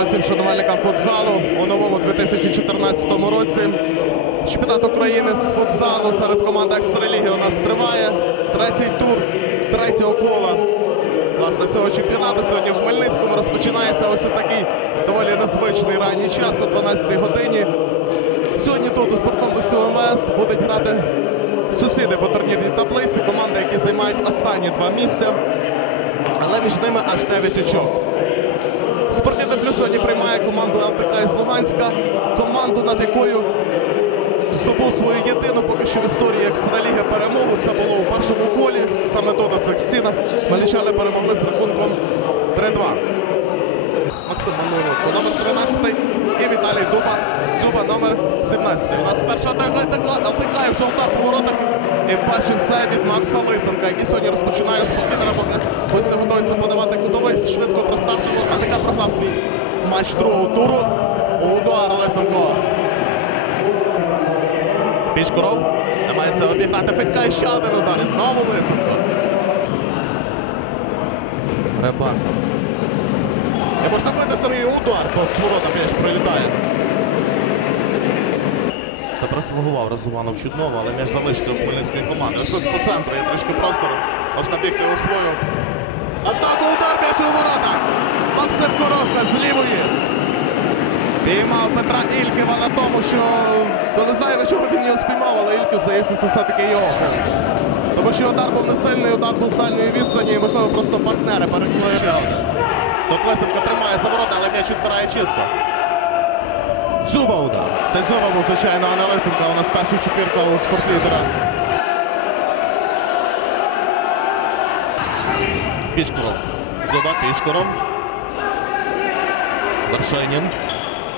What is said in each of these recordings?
Доброго всім шанувальникам футзалу у новому 2014 році. Чемпіонат України з футзалу серед команд Екстраліги у нас триває. Третій тур третього кола. Власне, цього чемпіонату сьогодні в Хмельницькому розпочинається ось такий доволі незвичний ранній час о 12 годині. Сьогодні тут у спорткомплексі ОМС будуть грати сусіди по турнірній таблиці, команди, які займають останні два місця. Але між ними аж 9 очок. Спортивний плюс сьогодні приймає команду ЛТК із Луганська, команду, над якою здобув свою єдину поки що в історії екстраліги перемогу. Це було у першому колі. Саме тут, на цих стінах, малічани перемогли з рахунком 3-2. Максим Мануйло, номер 13 і Віталій Дуба, Дзюба номер 17. У нас перша атака якщо удар по воротах. І перший сейв від Макса Лисенка, який сьогодні розпочинає спокійно. Ось подавати кутовий, швидко простартив. ЛТК програв свій матч другого туру. Удар Лисенко. Пічкоров намагається обіграти Федька і ще один удар. І знову Лисенко. Ребак. Не можна бити Сергій удар, по сворота м'яч прилітає. Це пресингував Разуманов чудново, але м'яч залишиться у хмельницької команди. Ось тут по центру є трішки простору. Можна бігти у свою. Атаку удар м'яч у ворота. Максим Коробка з лівої. Піймав Петра Ільківа на тому, що ну, не знаю, на чого він його спіймав, але Ільків, здається, це все-таки його. Тому що удар був не сильний, удар був з дальньої відстані, і, можливо, просто партнери переклали. Тут Лисенко тримає за ворота, але м'яч відбирає чисто. Дзюба удар. Це Дзюба був, звичайно, а не Лисенко. У нас перша четвірка у спортлідера. Пічкоров. Дзюба, Пічкоров. Вершинін.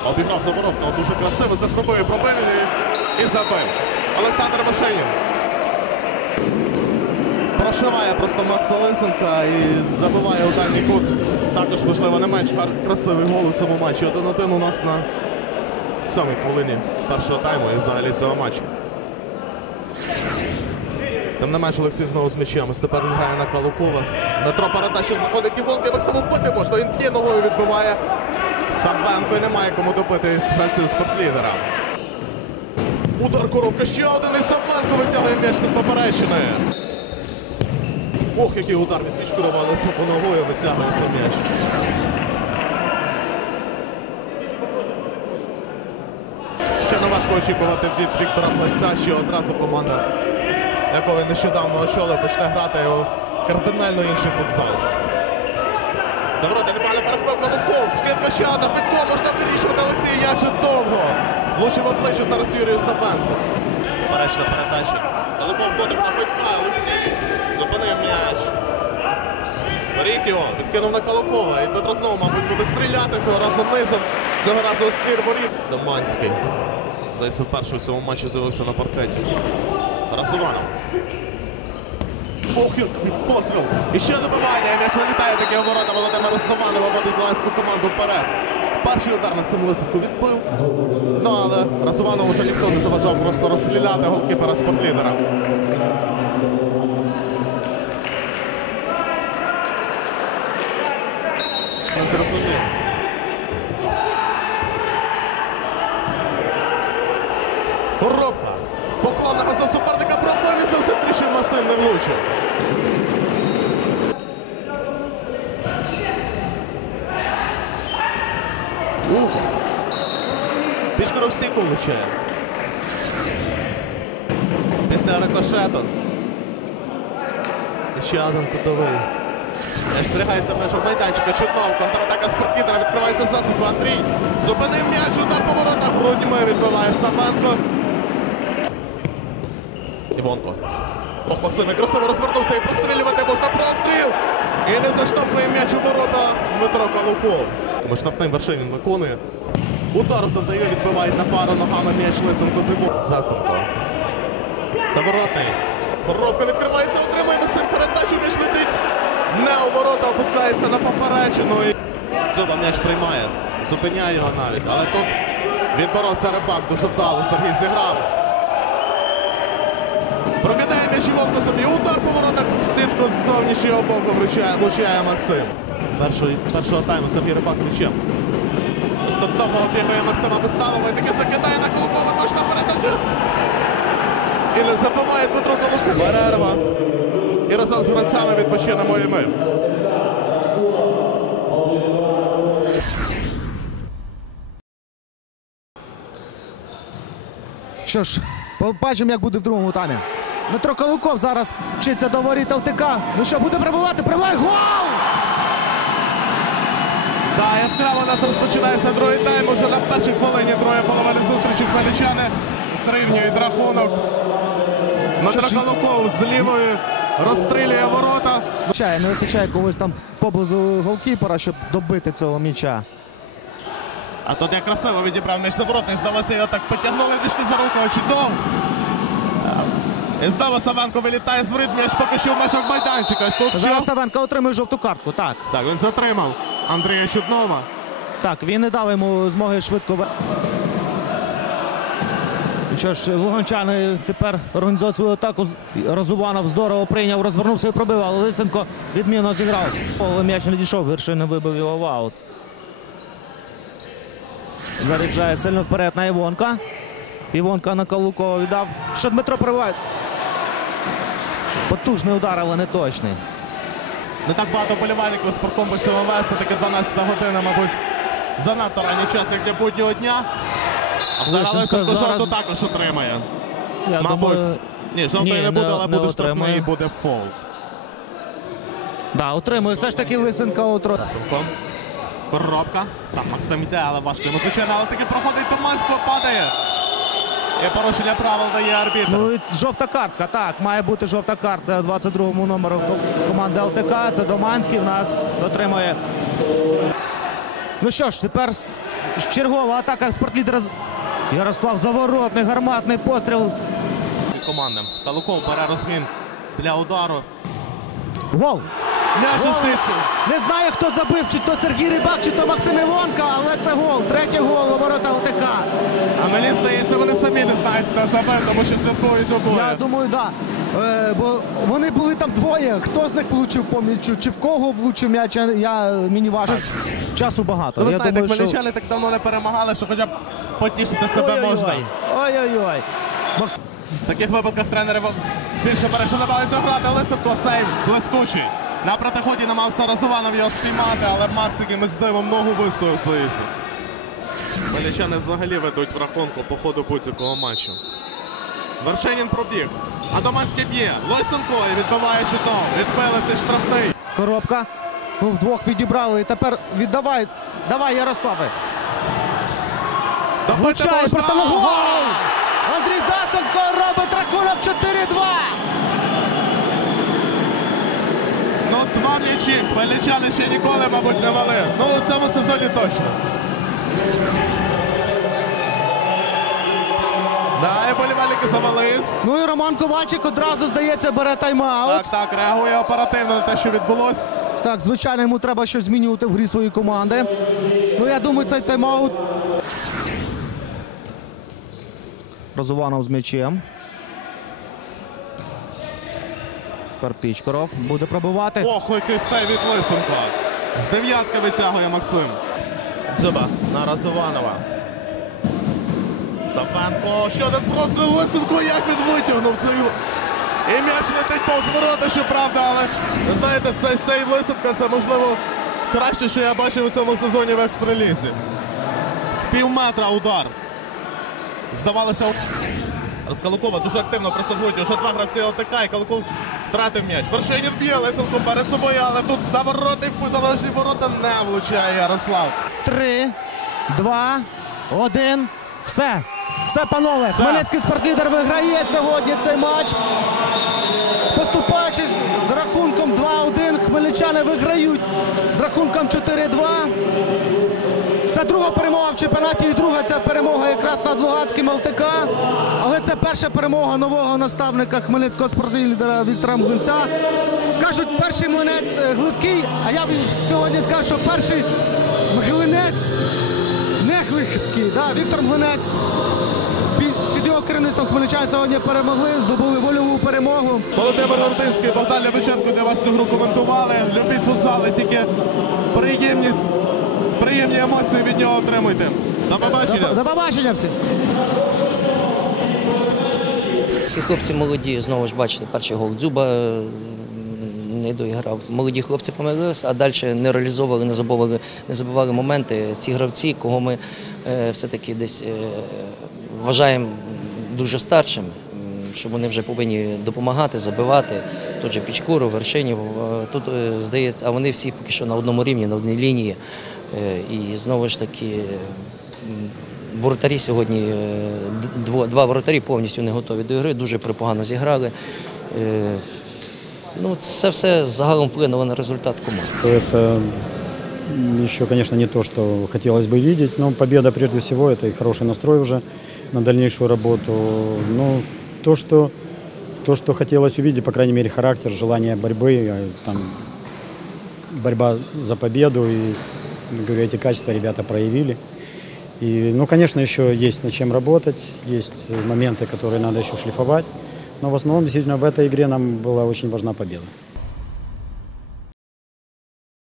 Обіграв за ворот, дуже красиво. Це спробує пробити і забив. Олександр Вершинін. Прошиває просто Макса Лисенка і забиває у дальній кут. Також, можливо, не менш красивий гол у цьому матчі. 1-1 у нас на сьомій хвилині першого тайму і взагалі цього матчу. Тим не менш Олексій знову з м'ячем. Ось тепер він грає на Калукова. Дмитро передача знаходить Івонки, Максиму бити можна. Він є ногою відбиває. Сабенко і немає кому добити з гравців спортлідера. Удар коробка. Ще один і Сабенко витягує м'яч під поперечиною. Ох, який удар від Пічкурова, але супо ногою витягується м'яч. Ще не важко очікувати від Віктора Плеця, що одразу команда, він нещодавно очолив, почне грати у кардинально інший футзал. Заворота немає перехват Голубков, скидка ще одна, Федько, можна вирішувати Олексій, як же довго. Влучив обличчя зараз Юрію Сабенко. Перечна передача. Голубков дотик на Федька, Олексій зупинив м'яч. Зберіг його, відкинув на Калукова. І Дмитро знову, мабуть, буде стріляти цього разу низом. Цього разу у ствір воріт. Доманський. Здається, вперше в цьому матчі з'явився на паркеті. Разуванов. Ох, постріл. І ще добивання. М'яч налітає таке ворота Володимира Саванова водить Луганську команду вперед. Перший удар Максим Лисенко відбив. Ну, але Разувану вже ніхто не заважав просто розстріляти голкіпера спортлідера. Не зрозумів. Коробка. Поклон на газу суперника пробив і все трішки Масим не влучив. Ух. Пішкаров стійку влучає. Після рикошету. І ще один кутовий. Не Зберігається межу майданчика. Чуднов. Контратака спортлідера. Відкривається засуху. Андрій. Зупинив м'яч. Удар по воротах. Грудьми відбиває Савенко. Івонко. Ох, Максим красиво розвернувся і прострілювати можна простріл. І не заштовхує м'яч у ворота Дмитро Калуков. Тому штрафним вершинін виконує. Удар завдає, відбиває на пару ногами м'яч Лисенко зиму. Засенко. Заворотний. Коробка відкривається, отримує Максим передачу, м'яч летить. Не у ворота опускається на поперечину. Зуба м'яч приймає. Зупиняє його навіть. Але тут відборовся рибак. Дуже вдало. Сергій зіграв. Прокидає м'яч і Івонко собі. Удар по воротах в сітку з зовнішнього боку влучає Максим. Першого, першого тайму Сергій Рибак з м'ячем. довго обігрує Максима Писалова і таки закидає на Колокова. Точна передача. І не забиває Дмитро Колоков. Перерва. І разом з гравцями відпочинемо і ми. Що ж, побачимо, як буде в другому таймі. Дмитро Колоков зараз вчиться до воріт ЛТК. Ну що, буде прибувати? Прибуває гол! Да, яскраво у нас розпочинається другий тайм. Уже на першій хвилині троє половини зустрічі хмельничани зрівнюють рахунок. Колоков з лівої розстрілює ворота. Не вистачає когось там поблизу голкіпера, щоб добити цього м'яча. А тут як красиво відібрав між завороти. Здалося, його так потягнули трішки за руку. Чудово. І знову Савенко вилітає з воріт м'яч поки що в межах майданчика. Тут Зараз що? Савенко отримує жовту картку. Так, Так, він затримав Андрія Чуднова. так, він не дав йому змоги швидко. Ну Що ж, луганчани тепер організують свою атаку. Розуванов здорово прийняв, розвернувся і пробив, але Лисенко відмінно зіграв. М'яч не дійшов, вершини вибив його в аут. Заряджає сильно вперед на Івонка. Івонка на Калукова віддав. Що Дмитро приває. Потужний удар, але не точний. Не так багато болівальників у спорткомплексі ОВС. Це таки 12 година, мабуть, занадто ранній час, як для буднього дня. А зараз жовту також отримає. Я Мабуть. думаю, Ні, жовтої не буде, але не буде штрафний і буде фол. да, отримує все ж таки Лисенка утро. Коробка. Сам Максим йде, але важко йому звичайно, але таки проходить Томанського, падає. І порушення правил дає арбітр. Ну і жовта картка. Так, має бути жовта картка 22-му номеру команди ЛТК. Це Доманський в нас дотримує. Ну що ж, тепер чергова атака спортлідера. Ярослав Заворотний, гарматний постріл. командам. Талуков бере розмін для удару. Гол! Гол! Не знаю, хто забив, чи то Сергій Рибак, чи то Максим Івонка, але це гол. Третій гол у ворота ЛТК. А мені здається, вони самі не знають, хто забив, тому що святкують обоє. Я думаю, так. Да. Е, бо вони були там двоє. Хто з них влучив по м'ячу, чи в кого влучив м'яч, я, я мені важко. Часу багато. Ну, ви я знаєте, думаю, що... хмельничани так давно не перемагали, що хоча б потішити себе Ой-ой-ой. можна. Ой-ой-ой. Макс... В таких випадках тренери більше бере, що намагаються грати. Лисенко сейв блискучий. На протиході намагався Розуванов його спіймати, але Макс якимось дивом ногу вистояв здається. Хмельничани взагалі ведуть в рахунку по ходу будь-якого матчу. Вершинін пробіг. А Доманський б'є. Лисенко і відбиває чудово. Відбили цей штрафний. Коробка. Ну, вдвох відібрали. І тепер віддавай. Давай, Ярославе. Влучає просто на гол! Андрій Засенко робить рахунок 4-2. Ну, два м'ячі. Хмельничани ще ніколи, мабуть, не вели. Ну, у цьому сезоні точно. Да, і болівальники завелись. Ну і Роман Ковальчик одразу, здається, бере тайм-аут. Так, так, реагує оперативно на те, що відбулось. Так, звичайно, йому треба щось змінювати в грі своєї команди. Ну, я думаю, цей тайм-аут. Розуванов з м'ячем. Тепер Пічкоров буде пробивати. Ох, який сей від Лисенка. З дев'ятки витягує Максим. Дзюба на Разованова. Сапенко. Ще один простріл Лисенко. Як він витягнув цю. І м'яч летить повз ворота, щоправда, але ви знаєте, цей сей Лисенка це можливо краще, що я бачив у цьому сезоні в екстралізі. З пів метра удар. Здавалося, з Калукова дуже активно пресингують. Уже два гравці ЛТК і Калуков втратив м'яч. Вершинін б'є Лисенко перед собою, але тут за ворота в позорожні ворота не влучає Ярослав. Три, два, один. Все. Все, панове. Все. Хмельницький спортлідер виграє сьогодні цей матч. Поступаючи з- рахунком 2-1, хмельничани виграють з рахунком 4-2. Це друга перемога в чемпіонаті і друга це перемога якраз над Луганським ЛТК. Але це перша перемога нового наставника хмельницького спортлідера Віктора Мглинця. Кажуть, перший млинець е, гливкий, а я б сьогодні скажу, що перший мглинець не. Да? Віктор Мглинець під, його керівництвом хмельничани сьогодні перемогли, здобули вольову перемогу. Володимир Ординський, Богдан Лябиченко для вас цю гру коментували. Любіть футзали, тільки приємність, приємні емоції. від нього отримуйте. До побачення. До побачення всім. Ці хлопці молоді, знову ж бачите, перший гол Дзюба не доіграв. Молоді хлопці помилилися, а далі не реалізовували, не забували, не забували моменти. Ці гравці, кого ми е, все-таки десь е, вважаємо дуже старшими, що вони вже повинні допомагати, забивати. Тут же Пічкуру, Вершинів. е, Тут здається, а вони всі поки що на одному рівні, на одній лінії. І знову ж таки. Воротарі сьогодні два воротарі повністю не готові до гри, дуже припогано зіграли. Е, Ну, це все загалом вплинуло на результат команди. Это еще, конечно, не то, что хотелось бы видеть, но победа прежде всего это и хороший настрой уже на дальнейшую работу. Ну, то, что, то, что хотелось увидеть, по крайней мере, характер, желание борьбы, э, там, борьба за победу. И, говорю, эти качества ребята проявили. И, ну, конечно, еще есть над чем работать, есть э, моменты, которые надо еще шлифовать. Но в основном, действительно, в этой игре нам была очень важна победа.